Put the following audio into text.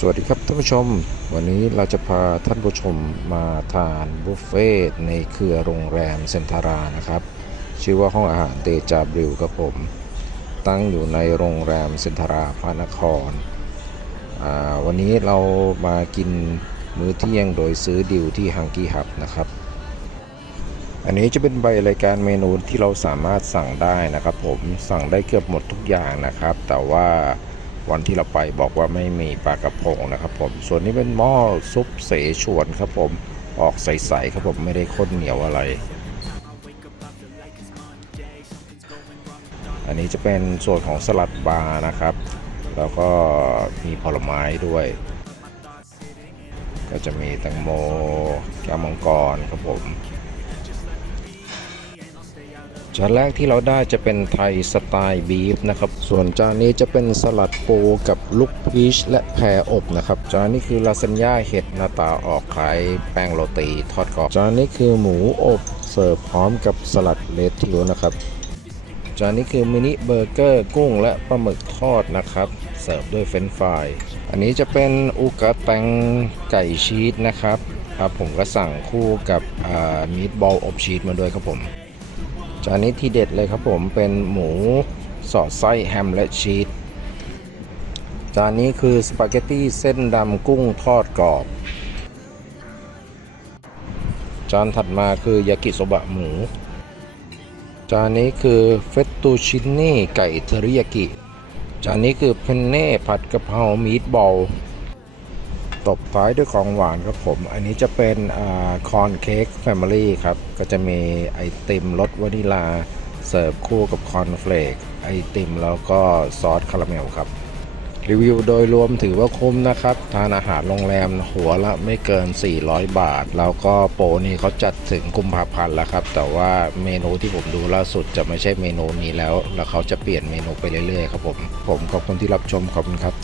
สวัสดีครับท่านผู้ชม วันนี้เราจะพาท่านผู้ชมมาทานบุฟเฟ่ต์ในเครือโรงแรมเซนทารานะครับ ชื่อว่าห้องอาหารเดจาบริวครับผม ตั้งอยู่ในโรงแรมเซนทาราพระนคร วันนี้เรามากินมื้อเที่ยงโดยซื้อดิวที่ฮังกี้ฮับนะครับ อันนี้จะเป็นใบรายการเมนูที่เราสามารถสั่งได้นะครับผมสั่งได้เกือบหมดทุกอย่างนะครับ แต่ว่า วันที่เราไปบอกว่าไม่มีปลากระพงนะครับผม ส่วนนี้เป็นหม้อซุปเสฉวนครับผม ออกใสๆครับผมไม่ได้ข้นเหนียวอะไร อันนี้จะเป็นส่วนของสลัดบาร์นะครับ แล้วก็มีผลไม้ด้วย ก็จะมีแตงโมแก้วมังกรครับผม จานแรกที่เราได้จะเป็นไทยสไตล์บีฟนะครับ ส่วนจานนี้จะเป็นสลัดปูกับลูกพีชและแพรอบนะครับ จานนี้คือลาซานญ่าเห็ดหน้าตาออกคล้ายแป้งโรตีทอดกรอบ จานนี้คือหมูอบเสิร์ฟพร้อมกับสลัดเลดทิวนะครับ จานนี้คือมินิเบอร์เกอร์กุ้งและปลาหมึกทอดนะครับ เสิร์ฟด้วยเฟรนฟราย อันนี้จะเป็นอูกาแตงไก่ชีสนะครับครับผมก็สั่งคู่กับมีดบอลอบชีสมาด้วยครับผม จานนี้ทีเด็ดเลยครับผมเป็นหมูสอดไส้แฮมและชีสจานนี้คือสปาเกตตี้เส้นดำกุ้งทอดกรอบ จานถัดมาคือยากิโซบะหมู จานนี้คือเฟตตูชินี่ไก่เทอริยากิ จานนี้คือเพนเน่ผัดกะเพรามีดบอล ตบท้ายด้วยของหวานครับผม อันนี้จะเป็นคอนเค้กแฟมิลี่ครับ ก็จะมีไอติมรสวานิลา เสิร์ฟคู่กับคอนเฟลกไอติมแล้วก็ซอสคาราเมลครับ รีวิวโดยรวมถือว่าคุ้มนะครับ ทานอาหารโรงแรมหัวละไม่เกิน 400 บาท แล้วก็โปรนี้เขาจัดถึงกุมภาพันธ์แล้วครับ แต่ว่าเมนูที่ผมดูล่าสุดจะไม่ใช่เมนูนี้แล้ว แล้วเขาจะเปลี่ยนเมนูไปเรื่อยๆครับผม ผมขอบคุณที่รับชมขอบคุณครับ